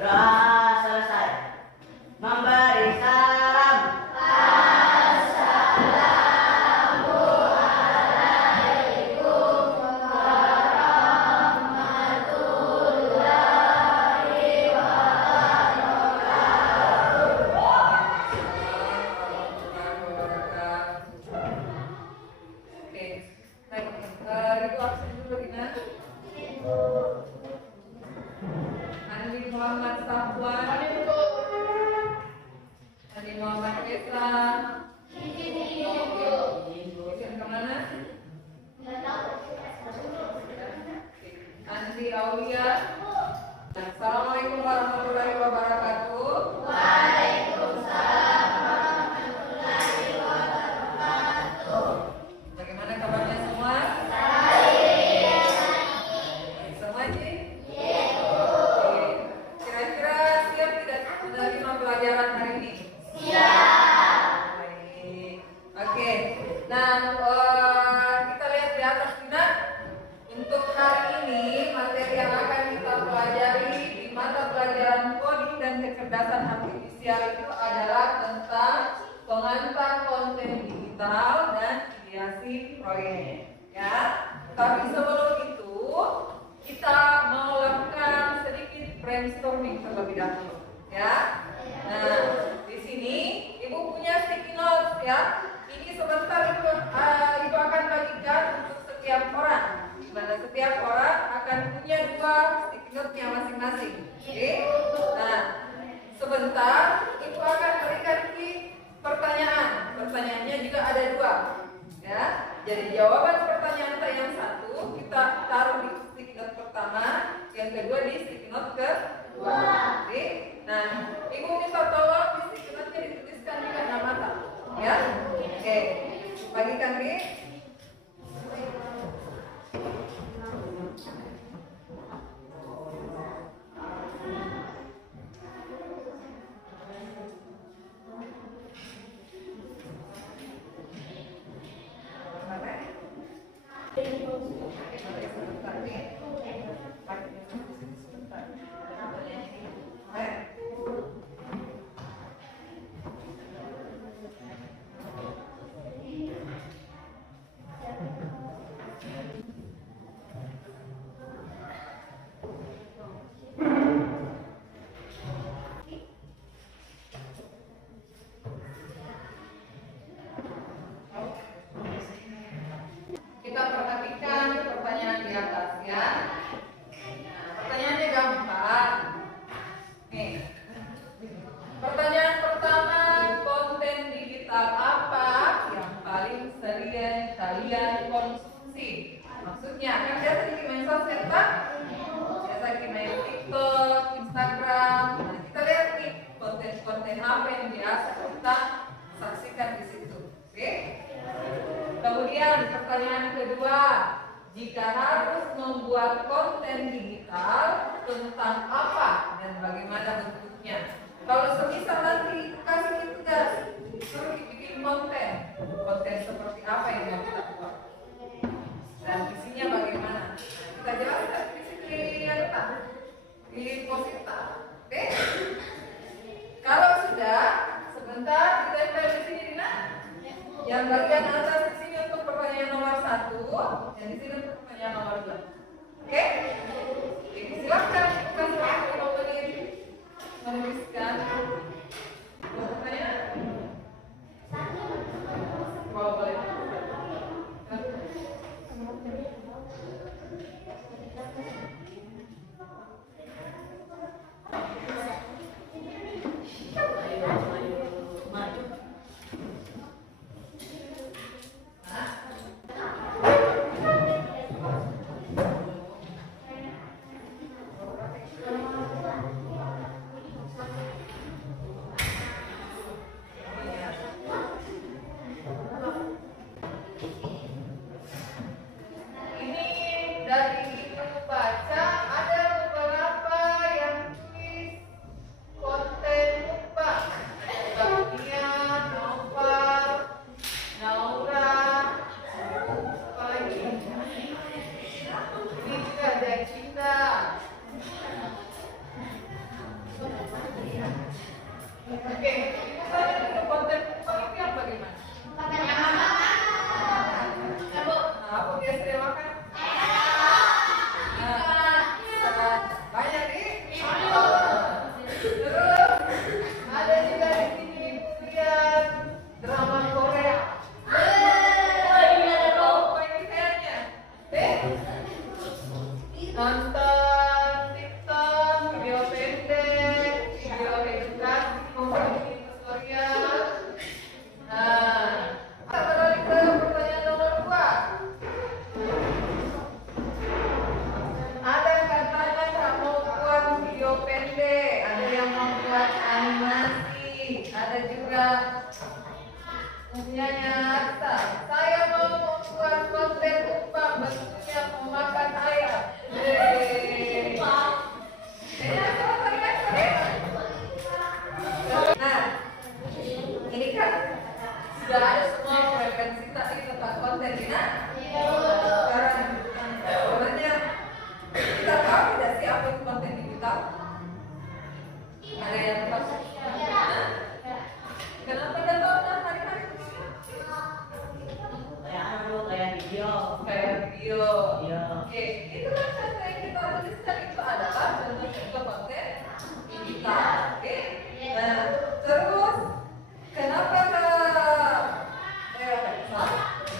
Berdoa selesai. Memberi salam. Assalamualaikum warahmatullahi wabarakatuh. Waalaikumsalam warahmatullahi wabarakatuh. Bagaimana kabarnya semua? Baik. Semua sih? Iya. Oke. Kira-kira siap tidak menerima pelajaran hari ini? Siap. Baik. Oke. Nah, kita lihat di atas Tina. Untuk hari ini materi yang akan kita pelajari di mata pelajaran coding dan kecerdasan artifisial itu adalah tentang pengantar konten digital dan ideasi proyek. Ya, tapi sebelum itu kita mau lakukan sedikit brainstorming terlebih dahulu. Ya, nah di sini ibu punya sticky notes ya. Ini sebentar ibu akan bagikan untuk setiap orang. Dimana setiap orang akan punya 2 sticky note-nya masing-masing. Oke? Nah, sebentar ibu akan berikan pertanyaan. Pertanyaannya juga ada 2. Ya. Jadi jawaban pertanyaan saya yang 1 kita taruh di sticky note pertama, yang kedua di sticky note kedua. Oke? Nah, ibu minta tolong di sticky note-nya dituliskan juga nama tak. Ya? Oke. Bagikan Ri. Kita perhatikan pertanyaan di atas ya. Nah, pertanyaannya gampang. Nih. Pertanyaan pertama, konten digital apa yang paling sering kalian konsumsi? Maksudnya kan biasa di medsos kan? Biasa di main TikTok, Instagram. Nah, kita lihat nih konten-konten apa yang biasa kita saksikan di situ. Oke? Kemudian pertanyaan kedua, jika harus membuat konten digital tentang apa dan bagaimana bentuknya? Kalau semisal nanti kasih tugas suruh bikin konten seperti apa yang mau kita buat dan isinya bagaimana? Nah, kita jelaskan di sini di posita. Oke? Kalau sudah, sebentar kita tempel di sini Dina. Yang bagian atas di sini untuk pertanyaan nomor 1, yang di sini untuk pertanyaan nomor 2. Oke? Jadi silakan bukan waktu menuliskan pertanyaan. Boleh. juga mempunyai nyata. Saya mau membuat konten upah bentuknya memakan ayam. Nah, ini kan sudah ada semua referensi tadi tentang konten ini. Sekarang sebenarnya kita tahu tidak sih apa itu konten digital? Ada yang tahu? Kenapa tidak tahu hari-hari? Kayak video. Kayak video. Iya. Oke, itu kan contoh yang kita tuliskan itu adalah contoh konten digital. Oke. Nah, terus kenapa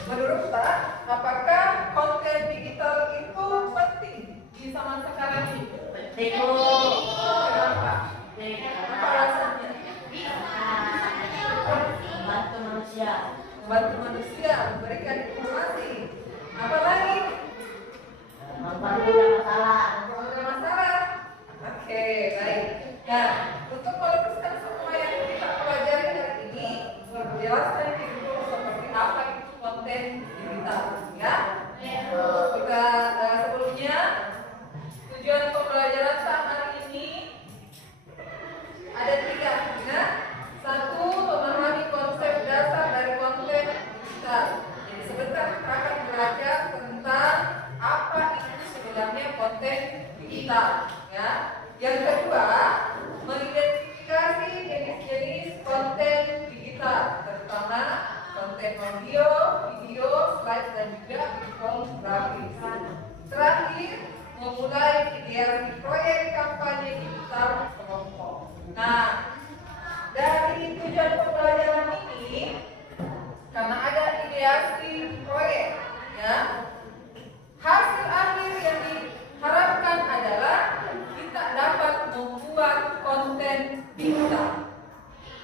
menurut Pak, apakah konten digital itu penting di zaman sekarang ini? Penting. Kenapa? Apa alasannya? Membantu manusia. Membantu manusia, memberikan informasi. Apalagi? Membantu masalah. Kalau ada masalah. Oke, baik. Nah, untuk meluruskan semua yang kita pelajari hari ini, menjelaskan itu seperti apa itu konten digital, ya. Kita sebelumnya tujuan pembelajaran saat hari ini ada 3, ya. 1, memahami konsep dasar dari konten digital. Jadi sebentar kita akan belajar tentang apa itu sebenarnya konten digital, ya. Yang kedua, mengidentifikasi jenis-jenis konten digital, terutama konten audio, video, slide, dan juga infografis. Terakhir, memulai ideasi proyek kampanye digital kelompok. Nah, dari tujuan pembelajaran ini, karena ada ideasi proyek, ya, hasil akhir yang diharapkan adalah kita dapat membuat konten digital,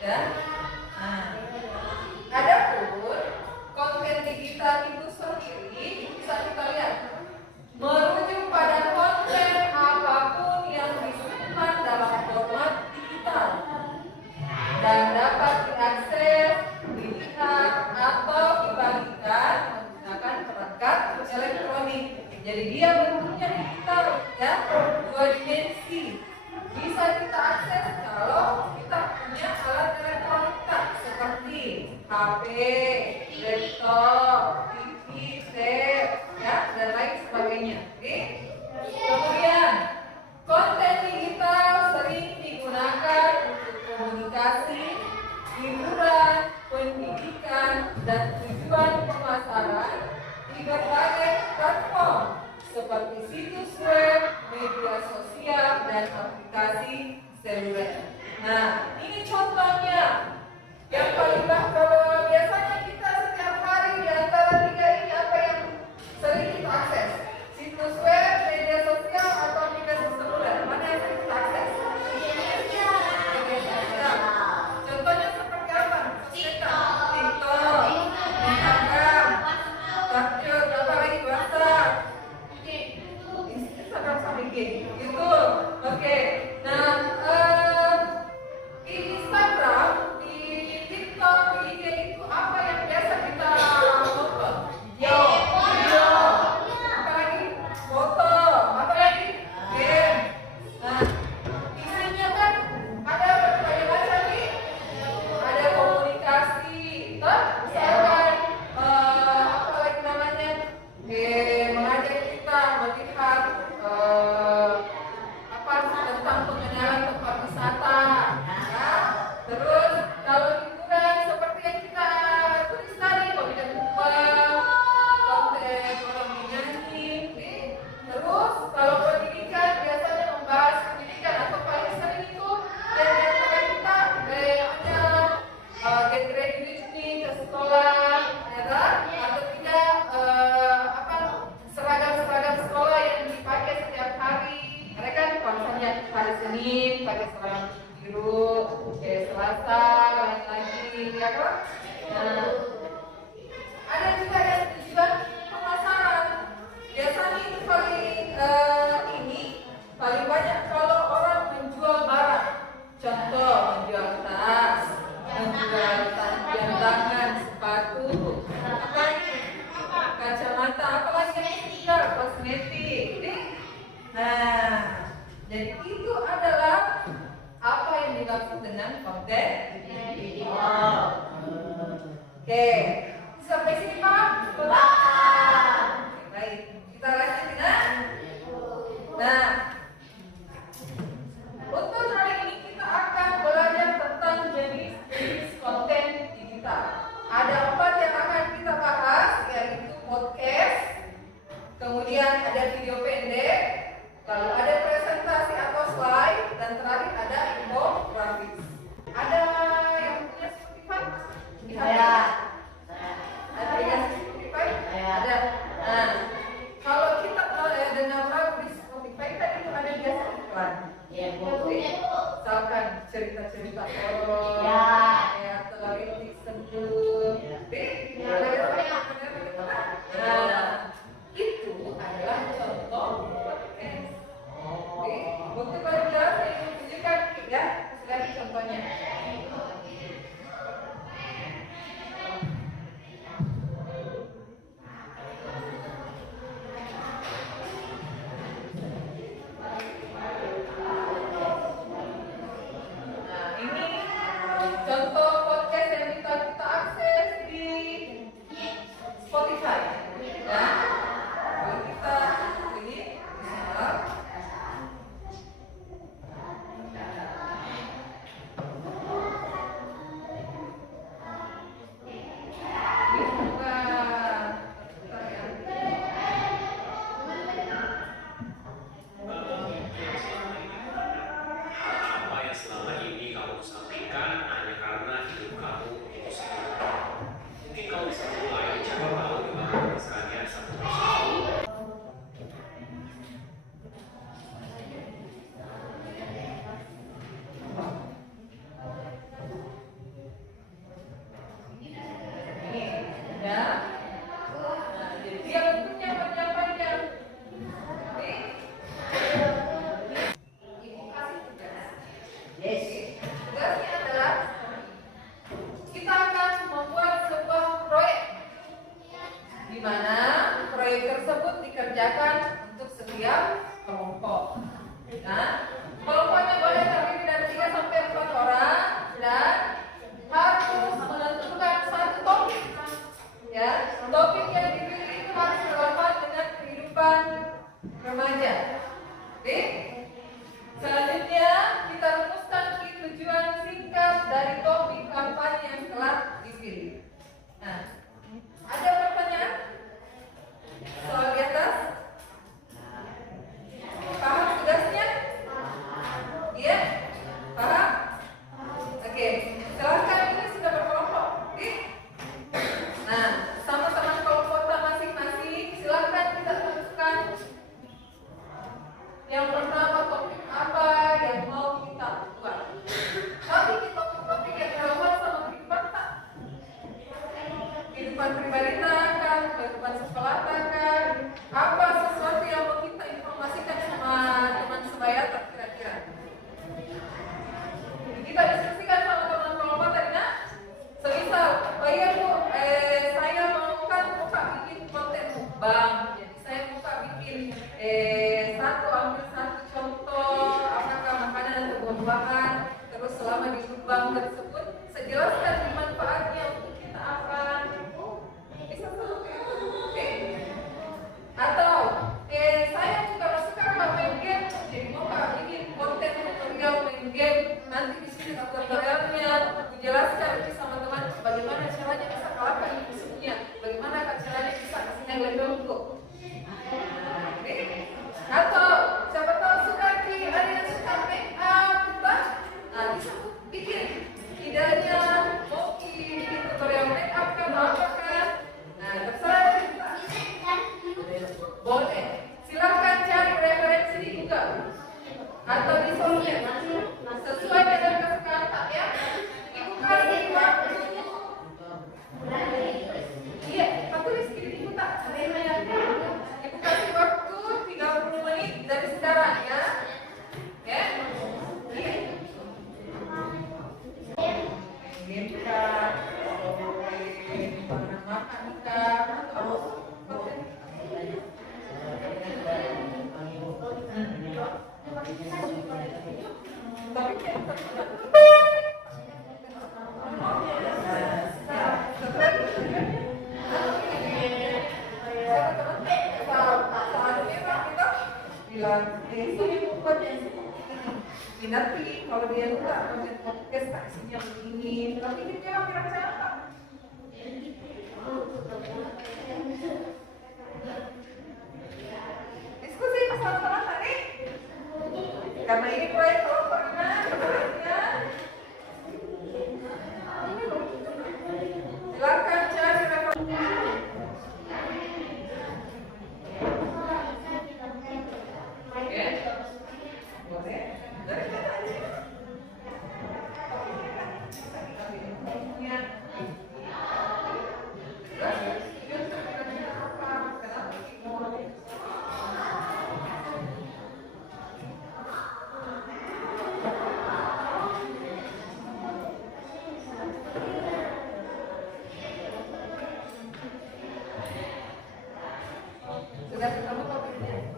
ya. Nah, adapun konten digital itu sendiri bisa kita lihat merujuk pada konten apapun yang disimpan dalam format digital dan dapat diakses, dilihat atau dibagikan menggunakan perangkat elektronik. Jadi dia bentuknya digital, ya, 2 dimensi. Bisa kita akses kalau kita punya alat elektronik seperti HP, laptop, TV, tab, ya, dan lain sebagainya. Oke? Kemudian konten digital sering digunakan untuk komunikasi, hiburan, pendidikan, dan tujuan pemasaran di berbagai platform seperti situs web, media sosial, dan aplikasi seluler. Nah, ini contohnya. Yang paling kalau biasanya kita setiap hari di antara 3 ini apa yang sering kita akses? Situs web, media sosial, atau aplikasi seluler? Mana yang sering kita akses? Media sosial. Contohnya seperti apa? TikTok, Instagram, Snapchat, apa lagi? WhatsApp, Instagram sama IG. Gitu. Oke. Nah, di Instagram, di TikTok, di IG itu apa yang biasa kita tonton? Video. Apa lagi? Foto. Apa lagi? Game. Nah, isinya kan ada berbagai macam nih. Ada komunikasi, misalkan apa lagi namanya? Mengajak kita melihat apa tentang pengenalan tempat wisata, ya. Terus kalau hiburan seperti yang kita tulis tadi, konten upah, konten orang menyanyi. Terus kalau pendidikan biasanya membahas pendidikan atau paling sering itu yang diantara kita gayanya get ready with me ke sekolah, ya kan? Atau tidak seragam-seragam sekolah yang dipakai setiap hari. Mereka kalau misalnya hari Senin pakai seragam biru, Selasa lain lagi, ya kan? Nah, ada juga yang tujuan pemasaran. Biasanya itu paling banyak kalau orang menjual barang. Contoh menjual tas, menjual Jadi itu adalah apa yang dimaksud dengan konten video. Oke, sampai sini Pak? Baik, kita lanjut ya. Nah, untuk kali ini kita akan belajar tentang jenis-jenis konten digital. Ada 4 yang akan kita bahas, yaitu podcast, kemudian ada video pendek, lalu ada presentasi atau slide, dan terakhir ada infografis. Ada yang punya Spotify? Saya. Ada yang Spotify? Saya. Ada. Nah, kalau kita dengar lagu di Spotify tadi itu ada biasa iklan. Iya, Bu. Misalkan cerita-cerita horor, Ya. atau rintik sendu. Nah, itu adalah contoh podcast. Untuk belajar saya tunjukkan ya, sekali contohnya. Nah, ini contoh podcast yang kita akses di Spotify. Ya. Kalau kita klik di sana. Apa yang selama ini kamu sampaikan hanya karena hidup kamu itu sendiri. Mungkin kamu bisa mulai mencari tahu gimana menuliskannya satu persatu. Ini ya. Nah, jadi dia bentuknya panjang-panjang. Oke. Ibu kasih tugas. Yes. Tugasnya adalah kita akan membuat sebuah proyek di mana proyek tersebut dikerjakan untuk setiap kelompok. Nah, kelompoknya boleh terdiri dari 3 sampai 4 orang dan harus menentukan satu topik. Ya, topik yang dipilih itu harus relevan dengan kehidupan remaja. Oke? Selanjutnya kita rumuskan tujuan singkat dari topik kampanye yang telah dipilih. Nah, ada pertanyaan? Soal di atas? Paham tugasnya? Iya? Paham? Oke, silahkan ini sudah berkelompok. Oke? Nah, sama teman kelompok masing-masing, silahkan kita tentukan yang pertama topik apa yang mau kita buat. Tapi kita topik yang relevan sama kehidupan tak? Kehidupan pribadi kan, kehidupan sekolah kan, apa sesuatu yang mau kita informasikan sama teman sebaya tak kira-kira? Kita diskusikan sama teman kelompok tadi nak. Semisal, oh iya Bu, saya mau kan buka bikin konten mukbang. Jadi saya buka bikin ambil satu contoh apakah makanan atau buah-buahan. Terus selama di mukbang tersebut, saya jelaskan manfaatnya untuk kita apa. Bisa seperti itu. Oke? Atau saya juga suka main game, jadi mau bikin konten tutorial main game. Nanti di sini tutorialnya dijelaskan sama teman bagaimana caranya bisa kalahkan musuhnya, bagaimana caranya bisa kasih yang lebih unggul. Atau siapa tahu suka ada yang suka make up, nah bisa bikin idenya mau bikin tutorial make up kan apa kan? Nah terserah kita. Boleh, silahkan cari referensi di Google atau di sosmed sesuai dengan kesukaan tak ya. Ibu kasih waktu Tapi nanti kalau dia lupa podcast taksinya begini, tapi dia kira siapa? Diskusi masalah tadi. Karena ini proyek kelompoknya, silakan cari rekomendasi. Sudah ketemu topiknya?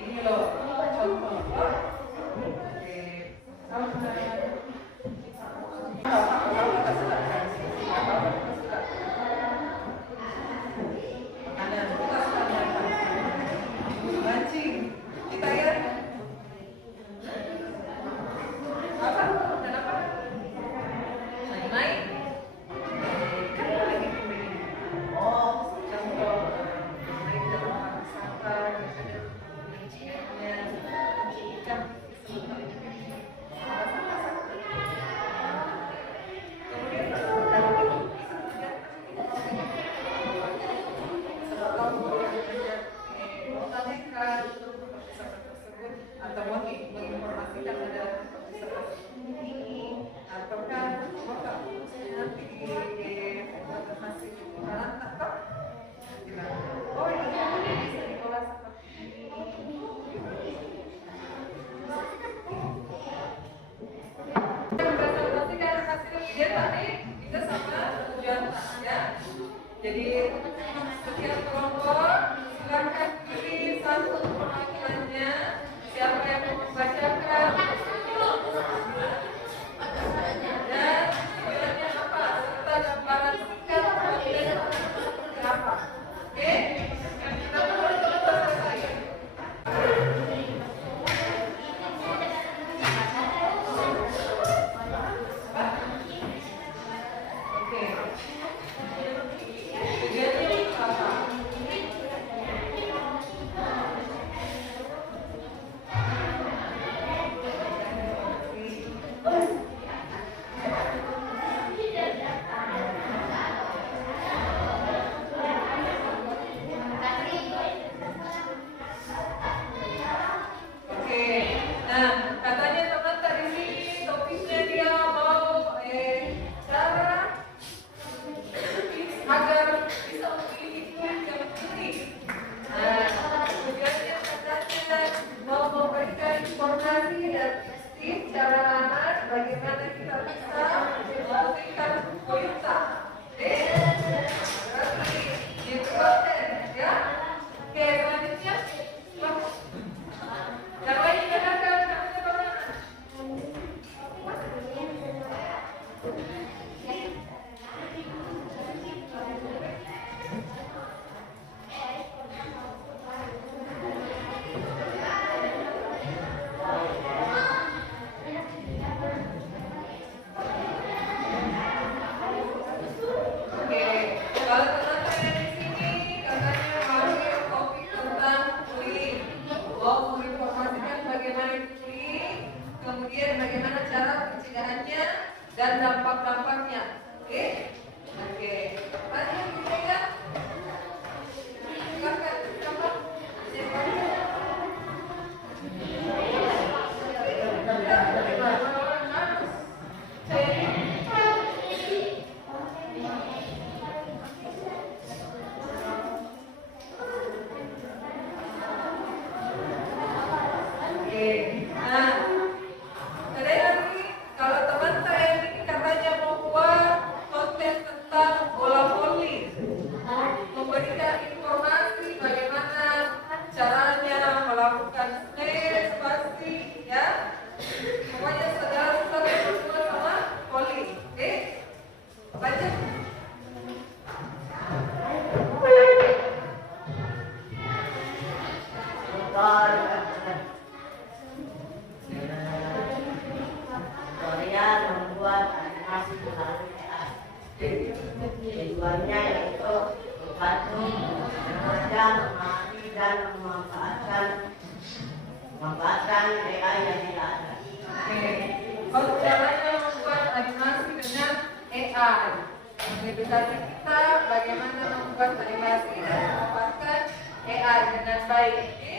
Ini loh, contoh. Atau menginformasikan ada ini ataukah nanti masih atau oh ini bisa diolah seperti presentasikan hasil dia tadi kita sama tujuan ya. Jadi setiap kelompok silakan pilih satu perwakilannya. Siapa yang mau membacakan dan tujuannya apa serta gambaran singkat konten seperti apa. Oke, kita mulai selesai. Oke. membantu bekerja, mengerti dan memanfaatkan AI yang kita ada. Oke. Kalau caranya membuat animasi dengan AI, edukasi kita bagaimana membuat animasi dan memanfaatkan AI dengan baik. Oke?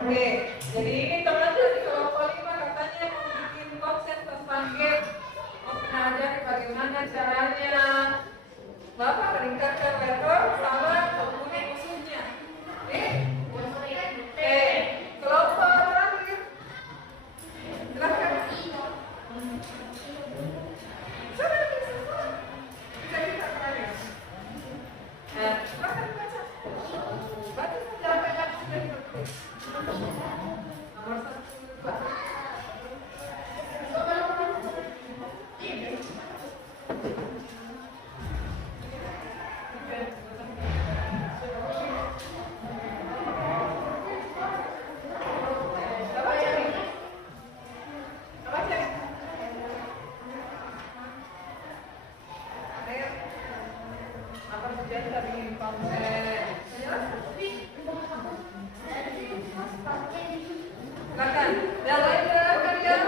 Oke, jadi ini teman-teman di kelompok 5 katanya mau bikin konsep tentang game. Mau mengajar bagaimana caranya Bapak meningkatkan level sama penghuni musuhnya. Oke? Kelompok terakhir. Silakan. Bisa kita terakhir. Nah, silakan baca. Baca sampai apa sudah ditulis. Nomor 1, 2. Apa tujuan kita bikin konsep? Silakan, yang lain silakan ya.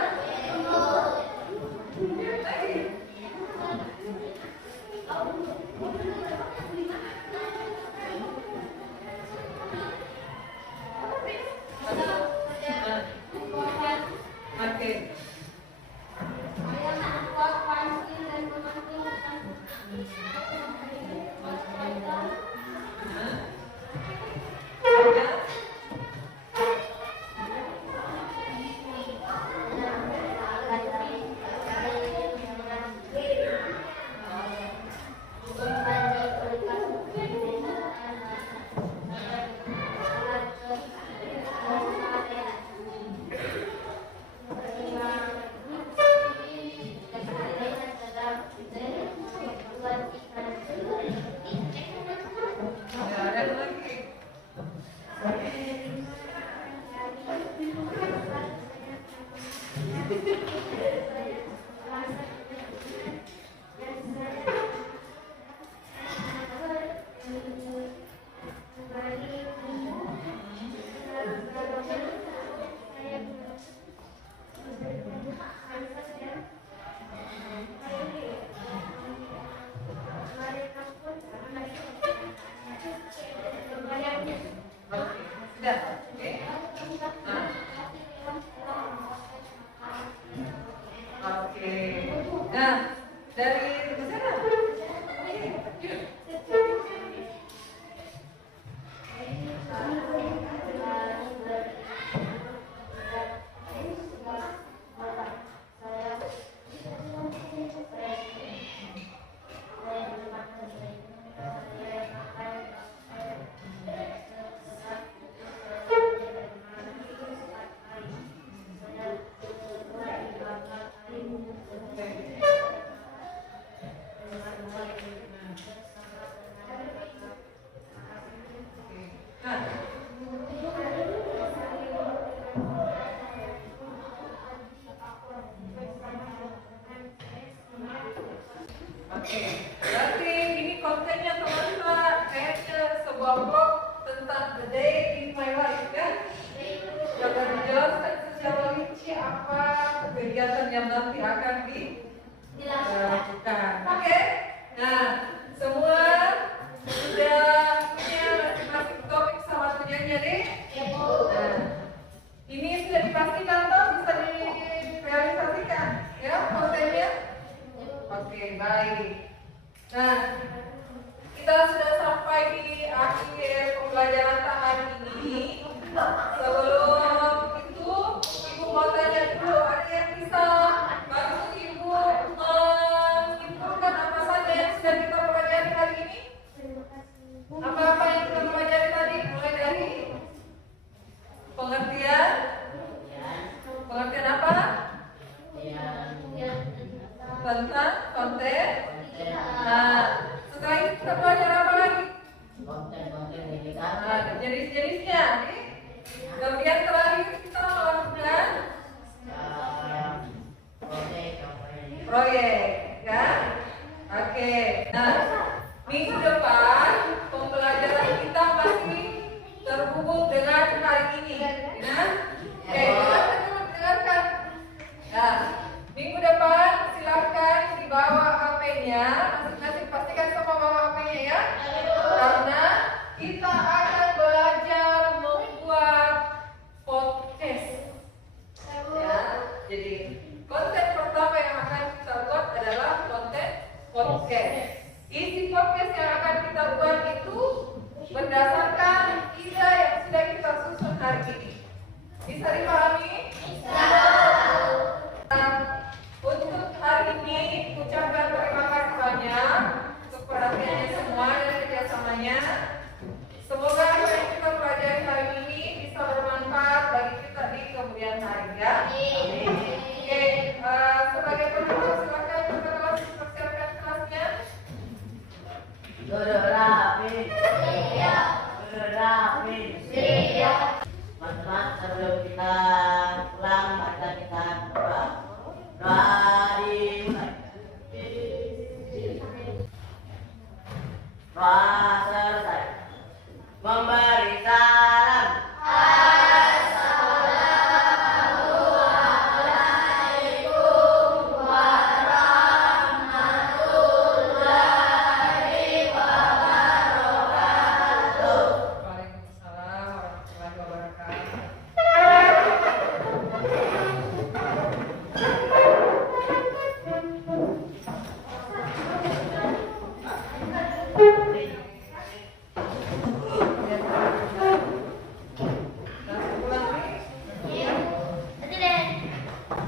Lagi. Oke. Ada lagi. Sudah, oke. Oke. Nah, dari sana. Oke, berarti ini kontennya teman-teman kayaknya sebuah blog tentang the day in my life kan? Yang akan dijelaskan secara rinci apa kegiatan yang nanti akan dilakukan. Oke? Oke, baik. Nah, kita sudah sampai di akhir pembelajaran hari ini. Sebelum itu, Ibu mau tanya dulu, ada yang bisa bantu Ibu menyimpulkan apa saja yang sudah kita pelajari hari ini? Apa-apa yang kita pelajari tadi, mulai dari pengertian apa? Tentang konten. Nah, setelah itu kita belajar apa lagi? Konten-konten pendidikan. Nah, jenis-jenisnya. Kemudian terakhir kita melakukan proyek, ya. Oke. Nah, minggu depan pembelajaran kita masih terhubung dengan hari ini, ya.